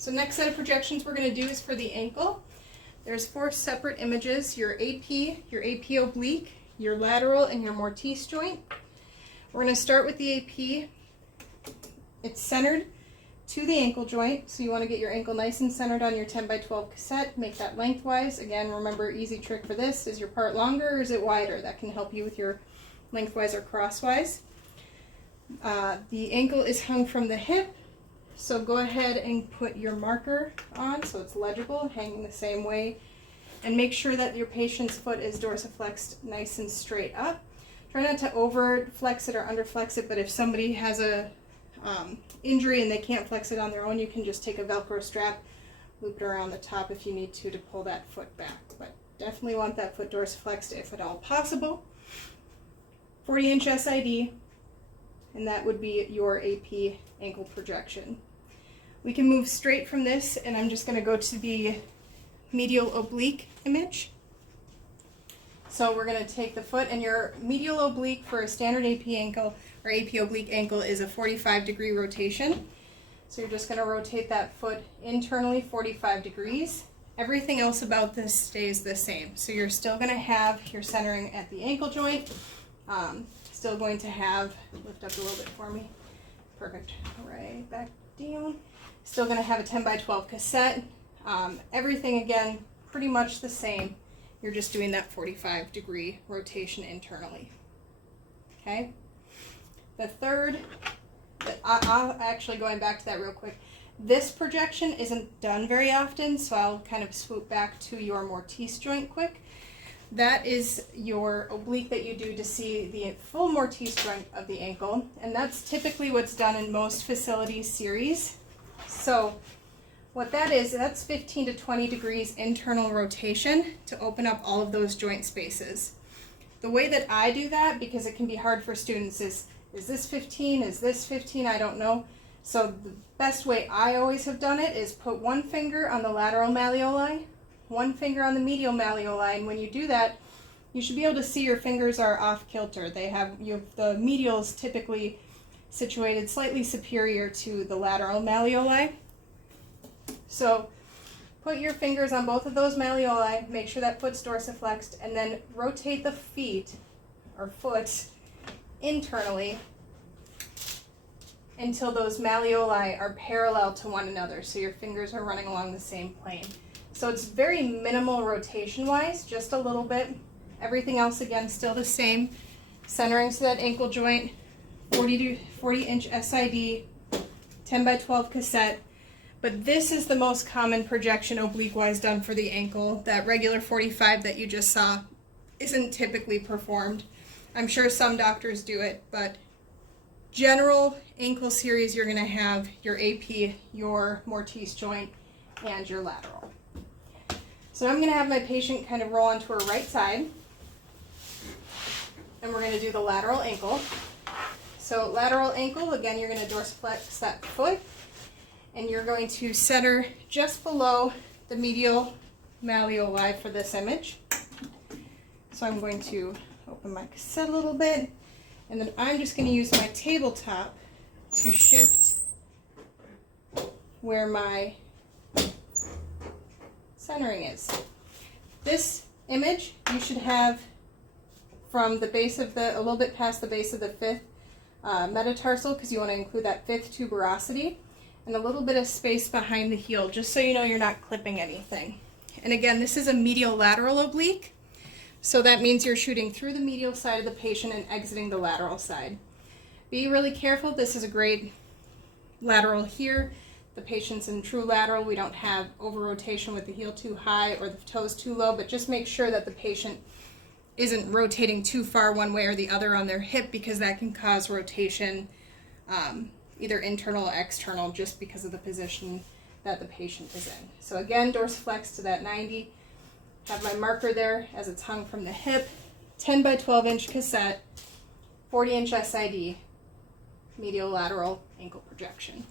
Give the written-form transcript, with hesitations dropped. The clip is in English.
So next set of projections we're going to do is for the ankle. There's 4 separate images: your AP oblique, your lateral, and your Mortise joint. We're going to start with the AP. It's centered to the ankle joint, so you want to get your ankle nice and centered on your 10 by 12 cassette. Make that lengthwise. Again, remember, easy trick for this: is your part longer or is it wider? That can help you with your lengthwise or crosswise. The ankle is hung from the hip, so go ahead and put your marker on so it's legible, hanging the same way, and make sure that your patient's foot is dorsiflexed nice and straight up. Try not to over flex it or under flex it, but if somebody has a injury and they can't flex it on their own, you can just take a Velcro strap, loop it around the top if you need to pull that foot back. But definitely want that foot dorsiflexed if at all possible. 40-inch SID, and that would be your AP ankle projection. We can move straight from this, and I'm just going to go to the medial oblique image. So we're going to take the foot, and your medial oblique for a standard AP ankle or AP oblique ankle is a 45-degree rotation. So you're just going to rotate that foot internally 45 degrees. Everything else about this stays the same. So you're still going to have your centering at the ankle joint. Still going to have, lift up a little bit for me, perfect, right back down. Still going to have a 10 by 12 cassette. Everything again pretty much the same. You're just doing that 45-degree rotation internally. Okay. The third, I'll actually, going back to that real quick, this projection isn't done very often, so I'll kind of swoop back to your Mortise joint quick. That is your oblique that you do to see the full Mortise joint of the ankle, and that's typically what's done in most facilities series. So what that is, that's 15 to 20 degrees internal rotation to open up all of those joint spaces. The way that I do that, because it can be hard for students, is this 15, is this 15, I don't know. So the best way I always have done it is put one finger on the lateral malleoli, one finger on the medial malleoli, and when you do that, you should be able to see your fingers are off kilter. They have, the medial is typically situated slightly superior to the lateral malleoli. So put your fingers on both of those malleoli, make sure that foot's dorsiflexed, and then rotate the feet or foot internally until those malleoli are parallel to one another, so your fingers are running along the same plane. So it's very minimal rotation-wise, just a little bit. Everything else, again, still the same. Centering to that ankle joint, 40-inch SID, 10 by 12 cassette. But this is the most common projection oblique-wise done for the ankle. That regular 45 that you just saw isn't typically performed. I'm sure some doctors do it, but general ankle series, you're going to have your AP, your Mortise joint, and your lateral. So I'm going to have my patient kind of roll onto her right side, and we're going to do the lateral ankle. So lateral ankle, again, you're going to dorsiflex that foot, and you're going to center just below the medial malleoli for this image. So I'm going to open my cassette a little bit, and then I'm just going to use my tabletop to shift where my centering is. This image you should have from the base of a little bit past the base of the 5th metatarsal, because you want to include that 5th tuberosity, and a little bit of space behind the heel, just so you know you're not clipping anything. And again, this is a medial lateral oblique, so that means you're shooting through the medial side of the patient and exiting the lateral side. Be really careful. This is a great lateral here. The patient's in true lateral. We don't have over-rotation with the heel too high or the toes too low, but just make sure that the patient isn't rotating too far one way or the other on their hip, because that can cause rotation, either internal or external, just because of the position that the patient is in. So again, dorsiflex to that 90. Have my marker there as it's hung from the hip. 10 by 12 inch cassette, 40-inch SID, medial lateral ankle projection.